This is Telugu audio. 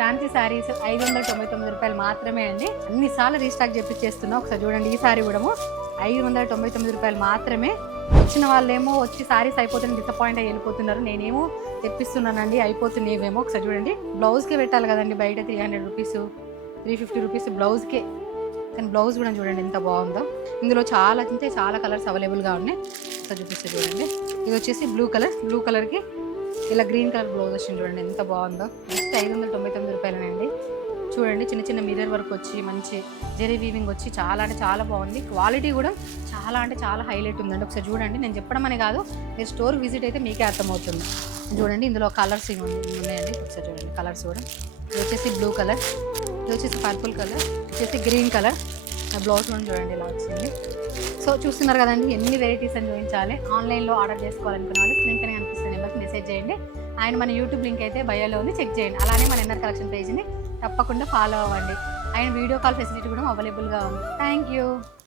ఫ్యాన్సీ శారీస్ 599 రూపాయలు మాత్రమే అండి. అన్నిసార్లు రీస్టాక్ చేస్తున్నా. ఒకసారి చూడండి, ఈ శారీ కూడా 599 రూపాయలు మాత్రమే. వచ్చిన వాళ్ళేమో వచ్చి శారీస్ అయిపోతుంది డిసప్పాయింట్ అయ్యి వెళ్ళిపోతున్నారు. నేనేమో తెప్పిస్తున్నానండి, అయిపోతున్నాయేమో. ఒకసారి చూడండి, బ్లౌజ్కే పెట్టాలి కదండి బయట 300 రూపీస్ 350 రూపీస్ బ్లౌజ్కే. కానీ బ్లౌజ్ కూడా చూడండి ఎంత బాగుందో. ఇందులో చాలా అంటే చాలా కలర్స్ అవైలబుల్గా ఉన్నాయి. ఒకసారి చూపిస్తే చూడండి, ఇది వచ్చేసి బ్లూ కలర్కి ఇలా గ్రీన్ కలర్ బ్లౌజ్ వచ్చింది. చూడండి ఎంత బాగుందో. జస్ట్ 599 రూపాయలేనండి. చూడండి, చిన్న చిన్న మిర్రర్ వర్క్ వచ్చి మంచి జెరీ వీవింగ్ వచ్చి చాలా అంటే చాలా బాగుంది. క్వాలిటీ కూడా చాలా అంటే చాలా హైలైట్ ఉందండి. ఒకసారి చూడండి, నేను చెప్పడం అనే కాదు, మీరు స్టోర్ విజిట్ అయితే మీకే అర్థమవుతుంది. చూడండి, ఇందులో కలర్స్ ఉన్నాయండి. ఒకసారి చూడండి కలర్స్ కూడా. ఇది వచ్చేసి బ్లూ కలర్, ఇది వచ్చేసి పర్పుల్ కలర్, వచ్చేసి గ్రీన్ కలర్. బ్లౌజ్ కూడా చూడండి ఇలా వచ్చింది. సో చూస్తున్నారు కదండి, ఎన్ని వెరైటీస్ అని చూపించాలి. ఆన్లైన్లో ఆర్డర్ చేసుకోవాలనుకున్న వాళ్ళు స్క్రీన్ పైన కనిపిస్తున్న నెంబర్కి మెసేజ్ చేయండి. ఆయన మన యూట్యూబ్ లింక్ అయితే బయోలో ఉంది, చెక్ చేయండి. అలానే మన ఎన్ఆర్ కలెక్షన్ పేజ్ని తప్పకుండా ఫాలో అవ్వండి. ఆయన వీడియో కాల్ ఫెసిలిటీ కూడా అవైలబుల్గా ఉంది. Thank you.